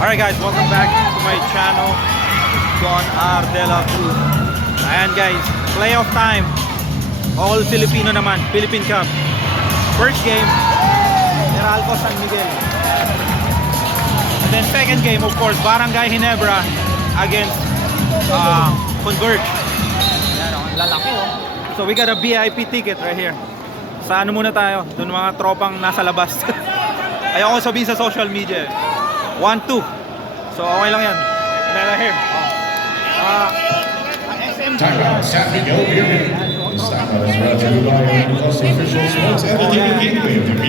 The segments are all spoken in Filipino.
Alright guys, welcome back to my channel, Don R. De La Cruz. Ayan guys, playoff time. All Filipino naman, Philippine Cup. First game, Meralco San Miguel. And then second game, of course, Barangay Ginebra against Converge. Ayan, ang lalaki oh. So we got a VIP ticket right here. Sa ano muna tayo, doon mga tropang nasa labas. Ayoko sabihin sa social media. 1-2. So okay lang yan. Meron here. Timeout, San Miguel period. This timeout is brought to you by Universal Official Sports and the DP Gateway of the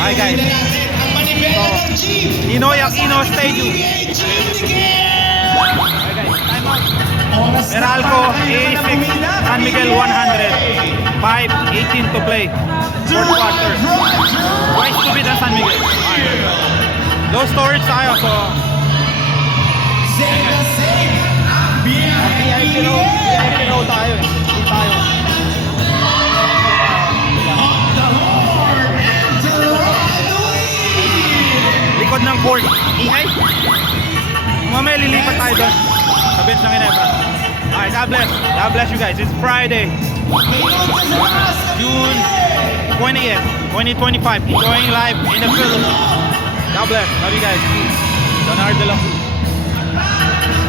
Hi guys. So, Ninoy Aquino Stadium. Hi guys, timeout. Meralco 86, San Miguel 100. 5:18 to play. Fourth quarter. Wise to beat ang San Miguel. Low storage tayo, so VIP row tayo eh. Hindi tayo. Likod ng court. Ingay. Mamaya lilipat tayo doon sa bench ng Ginebra. Alright, God bless. God bless you guys. It's Friday, June 20th, 2025. Enjoying live in the Philippines. God bless. Love you guys. Don R. De La Cruz.